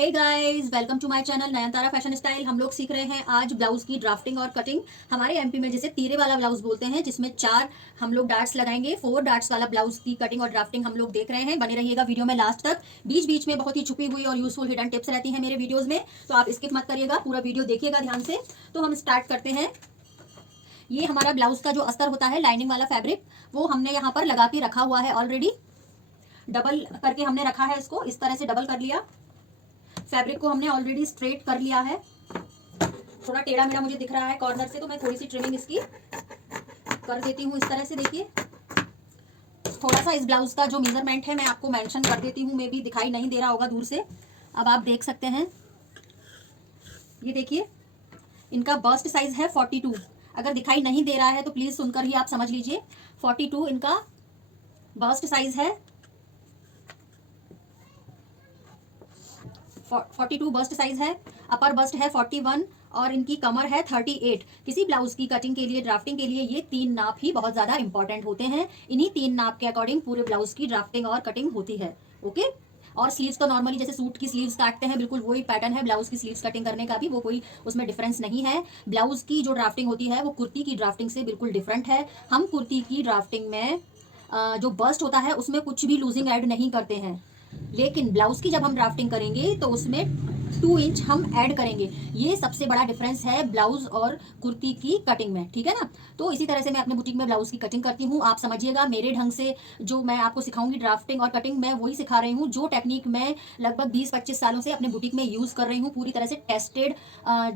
Hey guys, welcome to my channel Nayanthara fashion style. हम लोग सीख रहे हैं आज ब्लाउज की ड्राफ्टिंग और कटिंग। हमारे एमपी में जिसे तीरे वाला ब्लाउज बोलते हैं, जिसमें 4 हम लोग डार्ट्स लगाएंगे। 4 डार्ट्स वाला ब्लाउज की कटिंग और ड्राफ्टिंग हम लोग देख रहे हैं। बने रहिएगा वीडियो में लास्ट तक। बीच बीच में बहुत ही छुपी हुई और यूजफुल हिडन टिप्स रहती हैं मेरे वीडियोज में, तो आप स्किप मत करिएगा, पूरा वीडियो देखिएगा ध्यान से। तो हम स्टार्ट करते हैं। ये हमारा ब्लाउज का जो अस्तर होता है, लाइनिंग वाला फैब्रिक, वो हमने यहाँ पर लगा के रखा हुआ है ऑलरेडी। डबल करके हमने रखा है इसको, इस तरह से डबल कर लिया। फैब्रिक को हमने ऑलरेडी स्ट्रेट कर लिया है। थोड़ा टेढ़ा मेढ़ा मुझे दिख रहा है कॉर्नर से, तो मैं थोड़ी सी ट्रिमिंग इसकी कर देती हूँ इस तरह से। देखिए, थोड़ा सा इस ब्लाउज का जो मेजरमेंट है मैं आपको मेंशन कर देती हूँ, मे भी दिखाई नहीं दे रहा होगा दूर से। अब आप देख सकते हैं, ये देखिए, इनका बस्ट साइज है 42। अगर दिखाई नहीं दे रहा है तो प्लीज सुनकर ही आप समझ लीजिए। 42 इनका बस्ट साइज है। 42 बस्ट साइज है। अपर बस्ट है 41 और इनकी कमर है 38। किसी ब्लाउज की कटिंग के लिए, ड्राफ्टिंग के लिए ये 3 नाप ही बहुत ज्यादा इंपॉर्टेंट होते हैं। इन्हीं 3 नाप के अकॉर्डिंग पूरे ब्लाउज की ड्राफ्टिंग और कटिंग होती है। ओके। और स्लीव्स तो नॉर्मली जैसे सूट की स्लीव्स काटते हैं, बिल्कुल वही पैटर्न है ब्लाउज की स्लीव्स कटिंग करने का भी, वो कोई उसमें डिफरेंस नहीं है। ब्लाउज की जो ड्राफ्टिंग होती है वो कुर्ती की ड्राफ्टिंग से बिल्कुल डिफरेंट है। हम कुर्ती की ड्राफ्टिंग में जो बस्ट होता है उसमें कुछ भी लूजिंग ऐड नहीं करते हैं, लेकिन ब्लाउज की जब हम ड्राफ्टिंग करेंगे तो उसमें 2 इंच हम ऐड करेंगे। ये सबसे बड़ा डिफरेंस है ब्लाउज और कुर्ती की कटिंग में, ठीक है ना। तो इसी तरह से मैं अपने बुटीक में ब्लाउज की कटिंग करती हूँ। आप समझिएगा, मेरे ढंग से जो मैं आपको सिखाऊंगी ड्राफ्टिंग और कटिंग, मैं वही सिखा रही हूँ। जो टेक्निक मैं लगभग 20-25 सालों से अपने बुटीक में यूज कर रही हूँ, पूरी तरह से टेस्टेड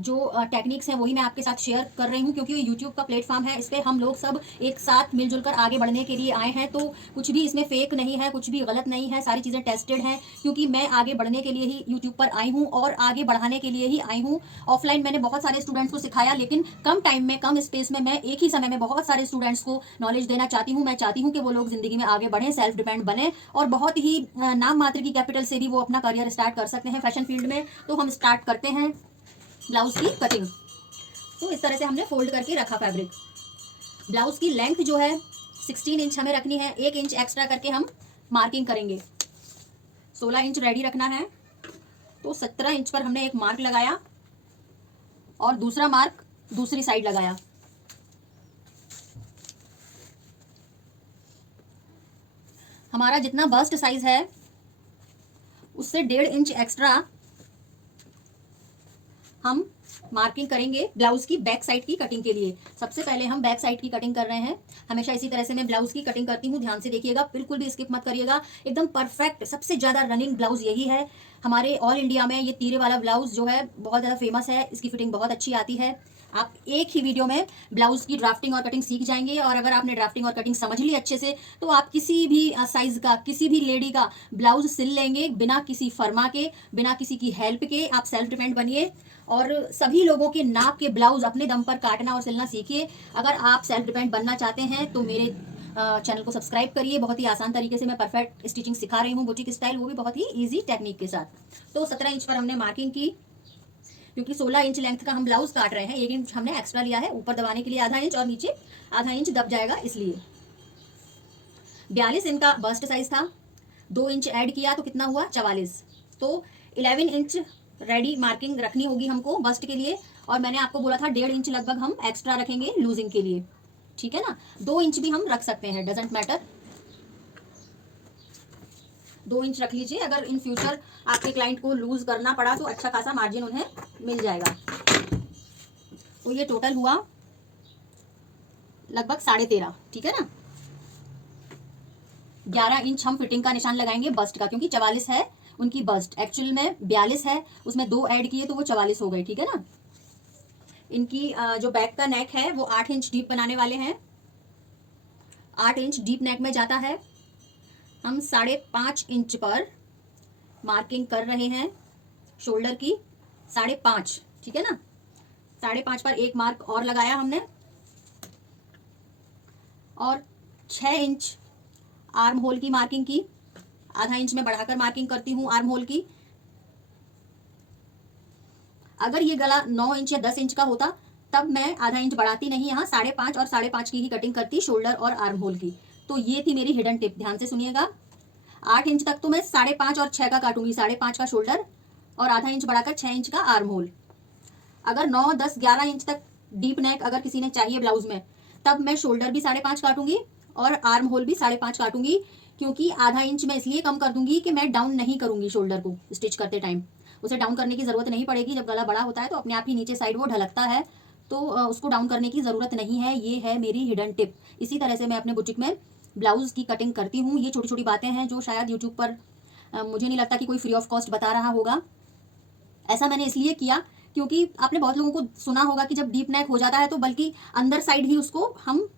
जो टेक्निक्स हैं वही मैं आपके साथ शेयर कर रही हूँ, क्योंकि यूट्यूब का प्लेटफॉर्म है। इस पर हम लोग सब एक साथ मिलजुल कर आगे बढ़ने के लिए आए हैं, तो कुछ भी इसमें फेक नहीं है, कुछ भी गलत नहीं है, सारी चीजें टेस्टेड हैं। क्योंकि मैं आगे बढ़ने के लिए ही यूट्यूब पर आई हूँ और आगे बढ़ाने के लिए ही आई हूँ। ऑफलाइन मैंने बहुत सारे स्टूडेंट्स को सिखाया, लेकिन कम टाइम में, कम स्पेस में मैं एक ही समय में बहुत सारे स्टूडेंट्स को नॉलेज देना चाहती हूँ। मैं चाहती हूँ कि वो लोग जिंदगी में आगे बढ़ें, सेल्फ डिपेंड बने और बहुत ही नाम मात्र की कैपिटल से भी वो अपना करियर स्टार्ट कर सकते हैं फैशन फील्ड में। तो हम स्टार्ट करते हैं ब्लाउज की कटिंग। तो इस तरह से हमने फोल्ड करके रखा फैब्रिक। ब्लाउज की लेंथ जो है 16 इंच हमें रखनी है। 1 इंच एक्स्ट्रा करके हम मार्किंग करेंगे। 16 इंच रेडी रखना है, तो 17 इंच पर हमने एक मार्क लगाया और दूसरा मार्क दूसरी साइड लगाया। हमारा जितना बस्ट साइज है उससे 1.5 इंच एक्स्ट्रा हम मार्किंग करेंगे ब्लाउज की बैक साइड की कटिंग के लिए। सबसे पहले हम बैक साइड की कटिंग कर रहे हैं। हमेशा इसी तरह से मैं ब्लाउज की कटिंग करती हूँ, ध्यान से देखिएगा, बिल्कुल भी स्किप मत करिएगा। एकदम परफेक्ट, सबसे ज्यादा रनिंग ब्लाउज यही है हमारे ऑल इंडिया में। ये तीरे वाला ब्लाउज जो है बहुत ज्यादा फेमस है, इसकी फिटिंग बहुत अच्छी आती है। आप एक ही वीडियो में ब्लाउज की ड्राफ्टिंग और कटिंग सीख जाएंगे, और अगर आपने ड्राफ्टिंग और कटिंग समझ ली अच्छे से, तो आप किसी भी साइज का, किसी भी लेडी का ब्लाउज सिल लेंगे बिना किसी फर्मा के, बिना किसी की हेल्प के। आप सेल्फ डिपेंड बनिए और सभी लोगों के नाप के ब्लाउज अपने दम पर काटना और सिलना सीखिए। अगर आप सेल्फ डिपेंड बनना चाहते हैं तो मेरे चैनल को सब्सक्राइब करिए। बहुत ही आसान तरीके से मैं परफेक्ट स्टिचिंग सिखा रही हूँ, बुटीक स्टाइल, वो भी बहुत ही इजी टेक्निक के साथ। तो 17 इंच पर हमने मार्किंग की, क्योंकि 16 इंच लेंथ का हम ब्लाउज काट रहे हैं। 1 इंच हमने एक्स्ट्रा लिया है, ऊपर दबाने के लिए आधा इंच और नीचे आधा इंच दब जाएगा इसलिए। 42 इनका बस्ट साइज था, 2 इंच ऐड किया तो कितना हुआ, 44। तो 11 इंच रेडी मार्किंग रखनी होगी हमको बस्ट के लिए, और मैंने आपको बोला था 1.5 इंच लगभग हम एक्स्ट्रा रखेंगे लूजिंग के लिए, ठीक है ना। 2 इंच भी हम रख सकते हैं, डजेंट मैटर। 2 इंच रख लीजिए, अगर इन फ्यूचर आपके क्लाइंट को लूज करना पड़ा तो अच्छा खासा मार्जिन उन्हें मिल जाएगा। तो ये टोटल हुआ लगभग 13.5, ठीक है ना। 11 इंच हम फिटिंग का निशान लगाएंगे बस्ट का, क्योंकि 44 है उनकी बस्ट, एक्चुअल में 42 है, उसमें 2 ऐड किए तो वो 44 हो गए, ठीक है ना। इनकी जो बैक का नेक है वो 8 इंच डीप बनाने वाले हैं। 8 इंच डीप नेक में जाता है। हम 5.5 इंच पर मार्किंग कर रहे हैं शोल्डर की, 5.5, ठीक है ना। 5.5 पर एक मार्क और लगाया हमने, और 6 इंच आर्म होल की मार्किंग की। आधा इंच में बढ़ाकर मार्किंग करती हूँ आर्म होल की। अगर ये गला 9 इंच या 10 इंच का होता तब मैं आधा इंच बढ़ाती नहीं, यहाँ 5.5 और 5.5 की ही कटिंग करती शोल्डर और आर्म होल की। तो ये थी मेरी हिडन टिप, ध्यान से सुनिएगा। 8 इंच तक तो मैं 5.5 और 6 का काटूंगी, 5.5 का शोल्डर, और आधा इंच बढ़ाकर 6 इंच का आर्म होल। अगर 9, 10, 11 इंच तक डीप नेक अगर किसी ने चाहिए ब्लाउज में, तब मैं शोल्डर भी 5.5 काटूंगी और आर्म होल भी 5.5 काटूंगी, क्योंकि आधा इंच मैं इसलिए कम कर दूंगी कि मैं डाउन नहीं करूंगी शोल्डर को स्टिच करते टाइम। उसे डाउन करने की जरूरत नहीं पड़ेगी, जब गला बड़ा होता है तो अपने आप ही नीचे साइड वो ढलकता है, तो उसको डाउन करने की ज़रूरत नहीं है। ये है मेरी हिडन टिप। इसी तरह से मैं अपने बुटीक में ब्लाउज़ की कटिंग करती हूँ। ये छोटी छोटी बातें हैं जो शायद यूट्यूब पर मुझे नहीं लगता कि कोई फ्री ऑफ कॉस्ट बता रहा होगा। ऐसा मैंने इसलिए किया क्योंकि आपने बहुत लोगों को सुना होगा कि जब डीप नेक हो जाता है तो बल्कि अंदर साइड ही उसको हम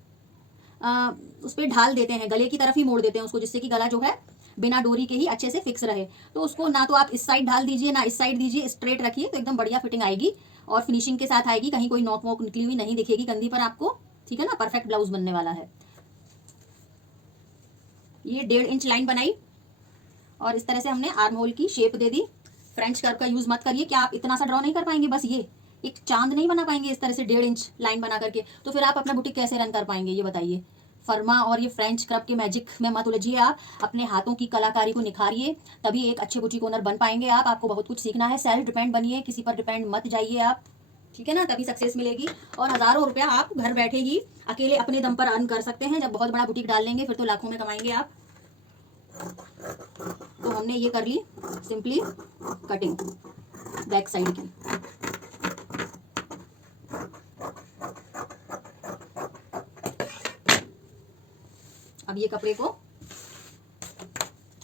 उस पर ढाल देते हैं, गले की तरफ ही मोड़ देते हैं उसको, जिससे कि गला जो है बिना डोरी के ही अच्छे से फिक्स रहे। तो उसको ना तो आप इस साइड ढाल दीजिए ना इस साइड दीजिए, स्ट्रेट रखिए तो एकदम बढ़िया फिटिंग आएगी और फिनिशिंग के साथ आएगी। कहीं कोई नॉक वॉक निकली हुई नहीं दिखेगी कंधी पर आपको, ठीक है ना। परफेक्ट ब्लाउज बनने वाला है। ये 1.5 इंच लाइन बनाई और इस तरह से हमने आर्म होल की शेप दे दी। फ्रेंच कर्व का यूज मत करिए, क्या आप इतना सा ड्रॉ नहीं कर पाएंगे? बस ये एक चांद नहीं बना पाएंगे इस तरह से 1.5 इंच लाइन बना करके? तो फिर आप अपना बुटीक कैसे रन कर पाएंगे ये बताइए। फर्मा और ये फ्रेंच कर्व के मैजिक में मत उलझिए, आप अपने हाथों की कलाकारी को निखारिए, तभी एक अच्छे बुटीक ओनर बन पाएंगे आप। आपको बहुत कुछ सीखना है, सेल्फ डिपेंड बनिए, किसी पर डिपेंड मत जाइए आप, ठीक है ना, तभी सक्सेस मिलेगी। और हजारों रुपया आप घर बैठे ही अकेले अपने दम पर अर्न कर सकते हैं। जब बहुत बड़ा बुटीक डाल लेंगे फिर तो लाखों में कमाएंगे आप। तो हमने ये कर ली सिंपली कटिंग बैक साइड की। अब ये कपड़े को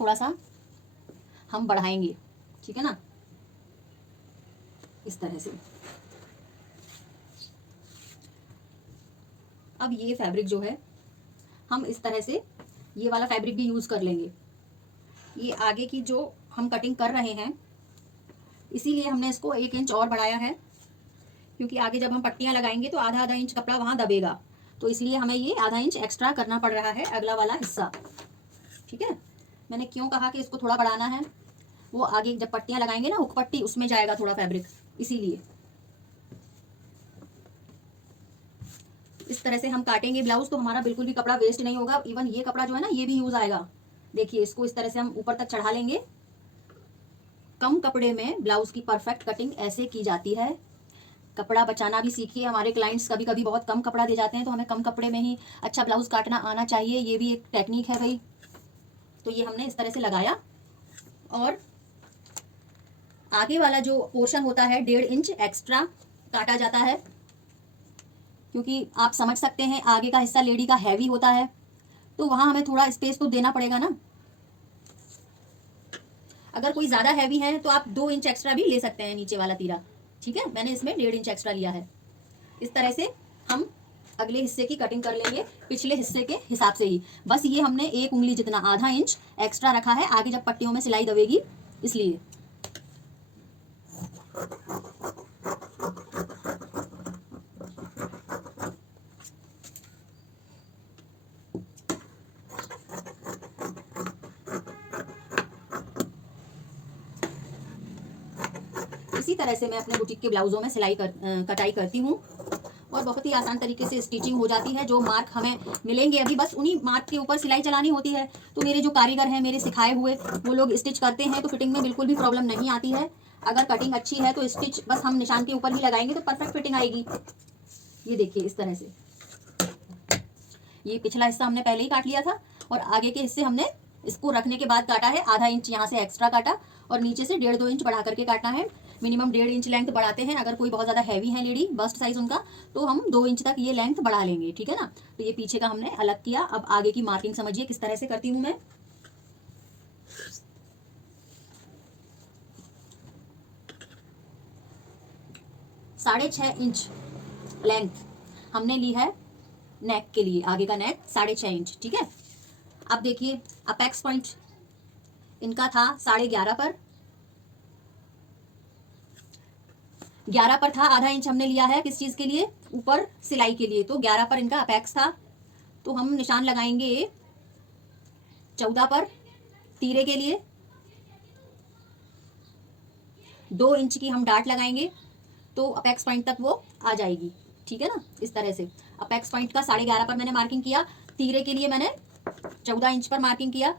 थोड़ा सा हम बढ़ाएंगे, ठीक है ना, इस तरह से। अब ये फैब्रिक जो है हम इस तरह से ये वाला फैब्रिक भी यूज कर लेंगे। ये आगे की जो हम कटिंग कर रहे हैं इसीलिए हमने इसको 1 इंच और बढ़ाया है, क्योंकि आगे जब हम पट्टियां लगाएंगे तो आधा आधा इंच कपड़ा वहां दबेगा, तो इसलिए हमें ये आधा इंच एक्स्ट्रा करना पड़ रहा है अगला वाला हिस्सा, ठीक है। मैंने क्यों कहा कि इसको थोड़ा बढ़ाना है, वो आगे जब पट्टियां लगाएंगे ना हुक पट्टी, उसमें जाएगा थोड़ा फैब्रिक, इसीलिए इस तरह से हम काटेंगे ब्लाउज तो हमारा बिल्कुल भी कपड़ा वेस्ट नहीं होगा। इवन ये कपड़ा जो है ना ये भी यूज आएगा। देखिए इसको इस तरह से हम ऊपर तक चढ़ा लेंगे। कम कपड़े में ब्लाउज की परफेक्ट कटिंग ऐसे की जाती है। कपड़ा बचाना भी सीखिए। हमारे क्लाइंट्स कभी कभी बहुत कम कपड़ा दे जाते हैं, तो हमें कम कपड़े में ही अच्छा ब्लाउज काटना आना चाहिए, ये भी एक टेक्निक है भाई। तो ये हमने इस तरह से लगाया और आगे वाला जो पोर्शन होता है 1.5 इंच एक्स्ट्रा काटा जाता है, क्योंकि आप समझ सकते हैं आगे का हिस्सा लेडी का हैवी होता है, तो वहां हमें थोड़ा स्पेस तो देना पड़ेगा ना। अगर कोई ज्यादा हैवी है तो आप 2 इंच एक्स्ट्रा भी ले सकते हैं नीचे वाला तीरा, ठीक है। मैंने इसमें 1.5 इंच एक्स्ट्रा लिया है। इस तरह से हम अगले हिस्से की कटिंग कर लेंगे पिछले हिस्से के हिसाब से ही। बस ये हमने 1 उंगली जितना आधा इंच एक्स्ट्रा रखा है आगे जब पट्टियों में सिलाई दबेगी, इसलिए। इसी तरह से मैं अपने बुटीक के ब्लाउजों में कटाई करती हूँ और बहुत ही आसान तरीके से स्टिचिंग हो जाती है। जो मार्क हमें मिलेंगे अभी बस उन्हीं मार्क के ऊपर सिलाई चलानी होती है। तो मेरे जो कारीगर हैं मेरे सिखाए हुए, वो लोग स्टिच करते हैं तो फिटिंग में बिल्कुल भी प्रॉब्लम नहीं आती है। अगर कटिंग अच्छी है तो स्टिच बस हम निशान के ऊपर ही लगाएंगे तो परफेक्ट फिटिंग आएगी। ये देखिए इस तरह से। ये पिछला हिस्सा हमने पहले ही काट लिया था और आगे के हिस्से हमने इसको रखने के बाद काटा है। आधा इंच यहाँ से एक्स्ट्रा काटा और नीचे से 1.5-2 इंच बढ़ा करके काटना है। मिनिमम 1.5 इंच लेंथ बढ़ाते हैं। अगर कोई बहुत ज्यादा हैवी है लेडी, बस्ट साइज उनका, तो हम 2 इंच तक ये लेंथ बढ़ा लेंगे, ठीक है ना। तो ये पीछे का हमने अलग किया। अब आगे की मार्किंग समझिए किस तरह से करती हूँ मैं। साढ़े 6 इंच लेंथ हमने ली है नेक के लिए, आगे का नेक 6.5 इंच, ठीक है। अब देखिए अपेक्स पॉइंट इनका था 11.5 पर, 11 पर था, आधा इंच हमने लिया है किस चीज के लिए, ऊपर सिलाई के लिए। तो 11 पर इनका अपेक्स था, तो हम निशान लगाएंगे 14 पर तीरे के लिए। 2 इंच की हम डार्ट लगाएंगे तो अपेक्स पॉइंट तक वो आ जाएगी, ठीक है ना। इस तरह से अपेक्स पॉइंट का 11.5 पर मैंने मार्किंग किया, तीरे के लिए मैंने 14 इंच पर मार्किंग किया,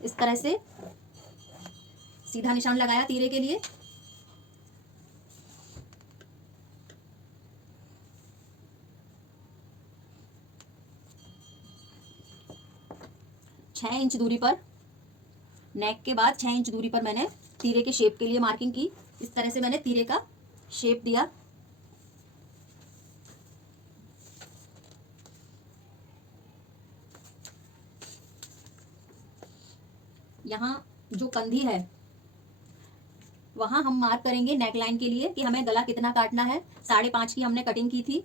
इस तरह से। सीधा निशान लगाया तीरे के लिए, छह इंच दूरी पर, नेक के बाद 6 इंच दूरी पर मैंने तीरे के शेप के लिए मार्किंग की। इस तरह से मैंने तीरे का शेप दिया। यहाँ जो कंधी है वहां हम मार्क करेंगे नेक लाइन के लिए कि हमें गला कितना काटना है। 5.5 की हमने कटिंग की थी,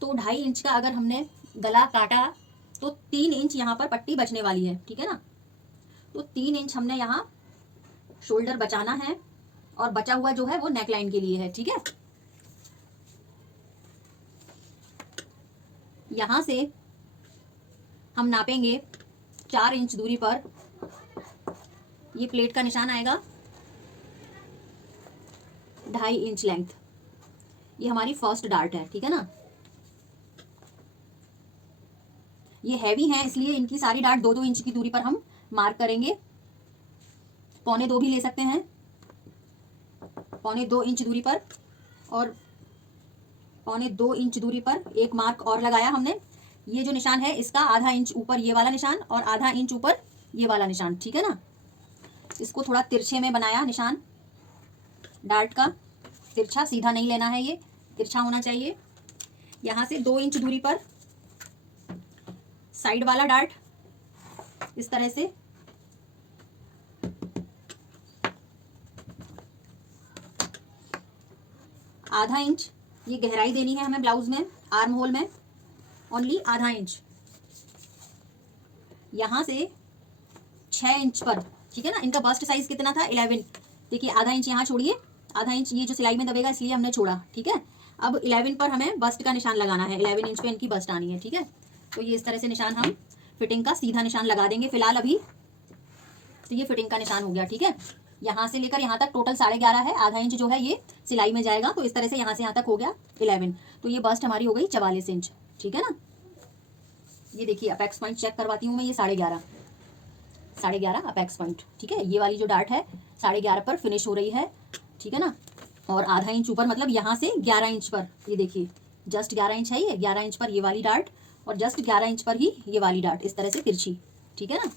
तो 2.5 इंच का अगर हमने गला काटा तो 3 इंच यहाँ पर पट्टी बचने वाली है, ठीक है ना। तो 3 इंच हमने यहाँ शोल्डर बचाना है और बचा हुआ जो है वो नेक लाइन के लिए है, ठीक है। यहां से हम नापेंगे 4 इंच दूरी पर, ये प्लेट का निशान आएगा 2.5 इंच लेंथ। ये हमारी फर्स्ट डार्ट है, ठीक है ना। ये हैवी है इसलिए इनकी सारी डार्ट 2-2 इंच की दूरी पर हम मार्क करेंगे। 1.25 भी ले सकते हैं, 1.25 इंच दूरी पर, और 1.25 इंच दूरी पर एक मार्क और लगाया हमने। ये जो निशान है इसका आधा इंच ऊपर ये वाला निशान और आधा इंच ऊपर ये वाला निशान, ठीक है ना। इसको थोड़ा तिरछे में बनाया निशान, डार्ट का तिरछा, सीधा नहीं लेना है, ये तिरछा होना चाहिए। यहाँ से 2 इंच दूरी पर साइड वाला डार्ट इस तरह से, आधा इंच ये गहराई देनी है हमें ब्लाउज में, आर्म होल में ओनली आधा इंच। यहाँ से 6 इंच पर, ठीक है ना। इनका बस्ट साइज कितना था 11, देखिए आधा इंच यहाँ छोड़िए, आधा इंच ये जो सिलाई में दबेगा इसलिए हमने छोड़ा, ठीक है। अब 11 पर हमें बस्ट का निशान लगाना है, 11 इंच पे इनकी बस्ट आनी है, ठीक है। तो ये इस तरह से निशान हम फिटिंग का सीधा निशान लगा देंगे फिलहाल अभी। तो ये फिटिंग का निशान हो गया, ठीक है। यहाँ से लेकर यहाँ तक टोटल 11.5 है, आधा इंच जो है ये सिलाई में जाएगा, तो इस तरह से यहाँ से यहाँ तक हो गया 11। तो ये बस्ट हमारी हो गई 44 इंच, ठीक है ना। ये देखिए अपेक्स पॉइंट चेक करवाती हूँ मैं, ये 11.5 अपेक्स पॉइंट, ठीक है। ये वाली जो डार्ट है 11.5 पर फिनिश हो रही है, ठीक है ना। और आधा इंच ऊपर, मतलब यहाँ से 11 इंच पर, ये देखिए जस्ट 11 इंच है, ये 11 इंच पर ये वाली डार्ट और जस्ट 11 इंच पर ही ये वाली डार्ट इस तरह से तिरछी, ठीक है ना।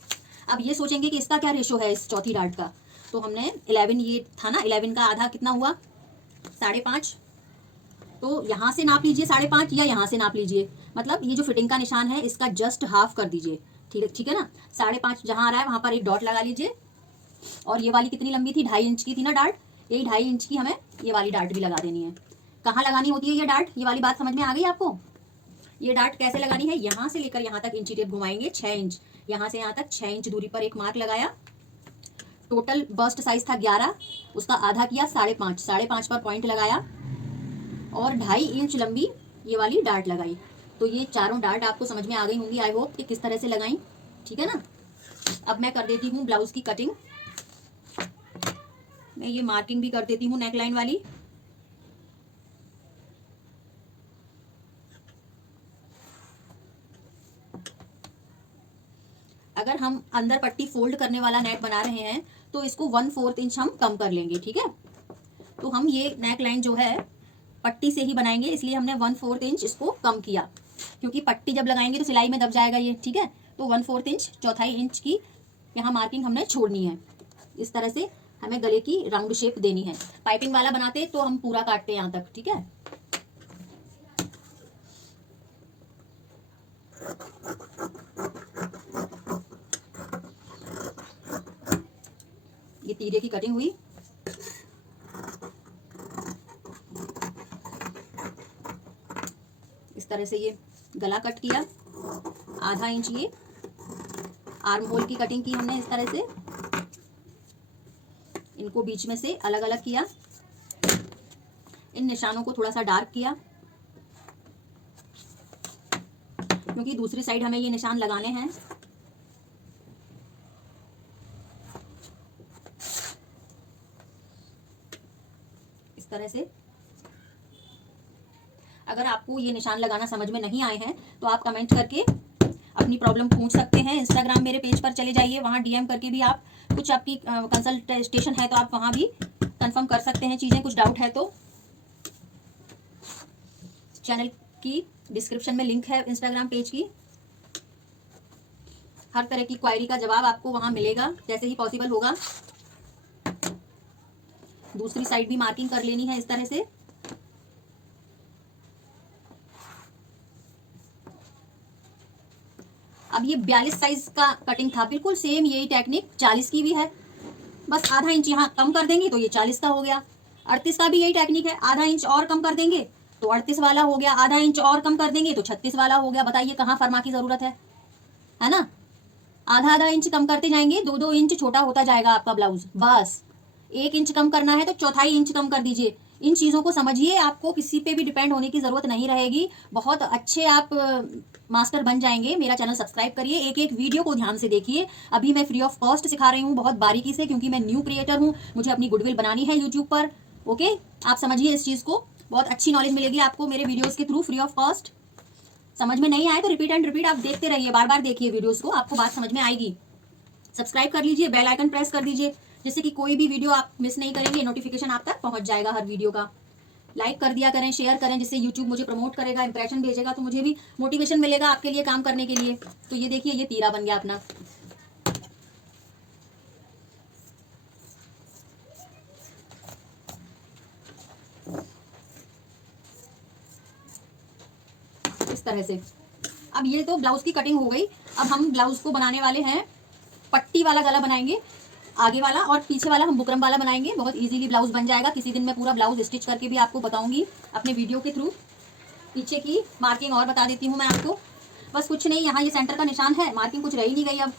अब ये सोचेंगे कि इसका क्या रेशो है इस चौथी डार्ट का, तो हमने 11 ये था ना, 11 का आधा कितना हुआ 5.5, तो यहाँ से नाप लीजिए 5.5 या यहाँ से नाप लीजिए, मतलब ये जो फिटिंग का निशान है इसका जस्ट हाफ कर दीजिए, ठीक है ना। 5.5 जहाँ आ रहा है वहां पर एक डॉट लगा लीजिए। और ये वाली कितनी लंबी थी, 2.5 इंच की थी ना डार्ट, यही 2.5 इंच की हमें ये वाली डार्ट भी लगा देनी है। कहाँ लगानी होती है ये डार्ट, ये वाली बात समझ में आ गई आपको। ये डार्ट कैसे लगानी है, यहाँ से लेकर यहाँ तक इंची टेप घुमाएंगे 6 इंच, यहाँ से यहाँ तक 6 इंच दूरी पर एक मार्क लगाया। टोटल बस्ट साइज था 11, उसका आधा किया 5.5, 5.5 पर पॉइंट लगाया और 2.5 इंच लंबी ये वाली डार्ट लगाई। तो ये चारों डार्ट आपको समझ में आ गई होंगी आई होप कि किस तरह से लगाई, ठीक है ना। अब मैं कर देती हूँ ब्लाउज की कटिंग, मैं ये मार्किंग भी कर देती हूँ नेक लाइन वाली। अगर हम अंदर पट्टी फोल्ड करने वाला नेक बना रहे हैं तो इसको 1/4 इंच हम कम कर लेंगे, ठीक है। तो हम ये नेक लाइन जो है पट्टी से ही बनाएंगे, इसलिए हमने 1/4 इंच इसको कम किया, क्योंकि पट्टी जब लगाएंगे तो सिलाई में दब जाएगा ये, ठीक है। तो 1/4 इंच, चौथाई इंच की यहाँ मार्किंग हमने छोड़नी है। इस तरह से हमें गले की राउंड शेप देनी है। पाइपिंग वाला बनाते तो हम पूरा काटते यहाँ तक, ठीक है। ये तीरे की कटिंग हुई, इस तरह से ये गला कट किया, आधा इंच ये आर्म होल की कटिंग की हमने इस तरह से, इनको बीच में से अलग अलग किया, इन निशानों को थोड़ा सा डार्क किया क्योंकि दूसरी साइड हमें ये निशान लगाने हैं। इस तरह से अगर आपको ये निशान लगाना समझ में नहीं आए हैं तो आप कमेंट करके अपने अपनी प्रॉब्लम पूछ सकते हैं। इंस्टाग्राम मेरे पेज पर चले जाइए, वहाँ DM करके भी आप कुछ आपकी कंसल्टेशन है तो आप वहाँ भी कंफर्म कर सकते हैं चीज़ें, कुछ डाउट है तो। चैनल की डिस्क्रिप्शन में लिंक है इंस्टाग्राम पेज की। हर तरह की क्वायरी का जवाब आपको वहाँ मिलेगा जैसे ही पॉसिबल होगा। दूसरी साइड भी मार्किंग कर लेनी है इस तरह से। अब ये 42 साइज का कटिंग था, बिल्कुल सेम यही टेक्निक 40 की भी है, बस आधा इंच यहाँ कम कर देंगे तो ये 40 का हो गया। 38 का भी यही टेक्निक है, आधा इंच और कम कर देंगे तो 38 वाला हो गया, आधा इंच और कम कर देंगे तो 36 वाला हो गया। बताइए कहाँ फरमा की जरूरत है ना। आधा आधा इंच कम करते जाएंगे, 2-2 इंच छोटा होता जाएगा आपका ब्लाउज। बस 1 इंच कम करना है तो 1/4 इंच कम कर दीजिए। इन चीज़ों को समझिए, आपको किसी पे भी डिपेंड होने की ज़रूरत नहीं रहेगी। बहुत अच्छे आप मास्टर बन जाएंगे। मेरा चैनल सब्सक्राइब करिए, एक एक वीडियो को ध्यान से देखिए। अभी मैं फ्री ऑफ कॉस्ट सिखा रही हूँ, बहुत बारीकी से, क्योंकि मैं न्यू क्रिएटर हूँ, मुझे अपनी गुडविल बनानी है यूट्यूब पर। ओके, आप समझिए इस चीज़ को, बहुत अच्छी नॉलेज मिलेगी आपको मेरे वीडियोज़ के थ्रू, फ्री ऑफ कॉस्ट। समझ में नहीं आए तो रिपीट एंड रिपीट आप देखते रहिए, बार बार देखिए वीडियोज़ को, आपको बात समझ में आएगी। सब्सक्राइब कर लीजिए, बेल आइकन प्रेस कर दीजिए, जिससे कि कोई भी वीडियो आप मिस नहीं करेंगे, नोटिफिकेशन आप तक पहुंच जाएगा हर वीडियो का। लाइक कर दिया करें, शेयर करें, जिससे यूट्यूब मुझे प्रमोट करेगा, इंप्रेशन भेजेगा तो मुझे भी मोटिवेशन मिलेगा आपके लिए काम करने के लिए। तो ये देखिए, ये तीरा बन गया अपना। इस तरह से। अब ये तो ब्लाउज की कटिंग हो गई। अब हम ब्लाउज को बनाने वाले हैं, पट्टी वाला गला बनाएंगे, आगे वाला और पीछे वाला हम बुकरम वाला बनाएंगे। बहुत इजीली ब्लाउज बन जाएगा। किसी दिन मैं पूरा ब्लाउज स्टिच करके भी आपको बताऊंगी अपने वीडियो के थ्रू। पीछे की मार्किंग और बता देती हूँ मैं आपको। बस कुछ नहीं, यहाँ ये सेंटर का निशान है, मार्किंग कुछ रही नहीं गई। अब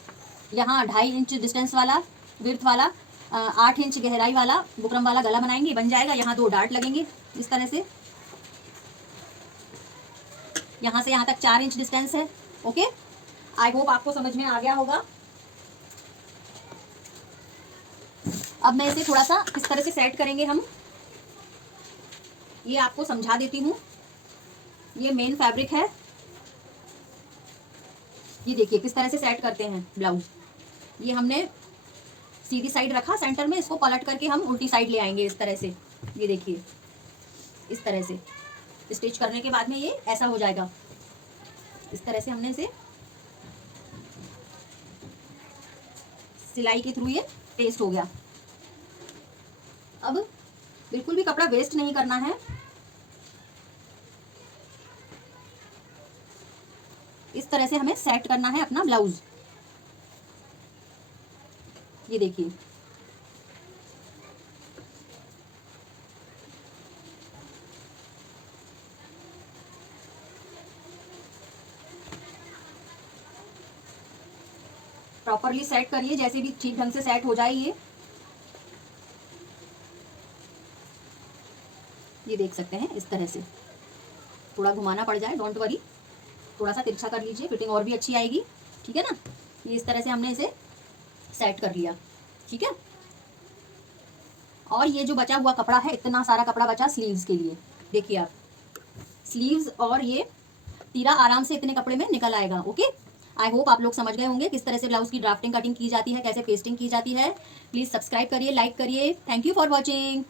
यहाँ 2.5 इंच डिस्टेंस वाला, विड्थ वाला, 8 इंच गहराई वाला बुकरम वाला गला बनाएंगे, बन जाएगा। यहाँ 2 डार्ट लगेंगे इस तरह से। यहाँ से यहाँ तक 4 इंच डिस्टेंस है। ओके, आई होप आपको समझ में आ गया होगा। अब मैं इसे थोड़ा सा किस तरह से सेट करेंगे हम, ये आपको समझा देती हूँ। ये मेन फैब्रिक है, ये देखिए किस तरह से सेट करते हैं ब्लाउज। ये हमने सीधी साइड रखा सेंटर में, इसको पलट करके हम उल्टी साइड ले आएंगे इस तरह से। ये देखिए इस तरह से स्टिच करने के बाद में ये ऐसा हो जाएगा। इस तरह से हमने इसे सिलाई के थ्रू ये पेस्ट हो गया। अब बिल्कुल भी कपड़ा वेस्ट नहीं करना है। इस तरह से हमें सेट करना है अपना ब्लाउज। ये देखिए प्रॉपरली सेट करिए, जैसे भी ठीक ढंग से सेट हो जाए। ये देख सकते हैं इस तरह से, थोड़ा घुमाना पड़ जाए, डोंट वरी, थोड़ा सा तिरछा कर लीजिए, फिटिंग और भी अच्छी आएगी। ठीक है ना। ये इस तरह से हमने इसे सेट कर लिया। ठीक है। और ये जो बचा हुआ कपड़ा है, इतना सारा कपड़ा बचा स्लीव्स के लिए, देखिए आप, स्लीव्स और ये तीरा आराम से इतने कपड़े में निकल आएगा। ओके, आई होप आप लोग समझ गए होंगे किस तरह से ब्लाउज की ड्राफ्टिंग कटिंग की जाती है, कैसे पेस्टिंग की जाती है। प्लीज सब्सक्राइब करिए, लाइक करिए। Thank you for watching.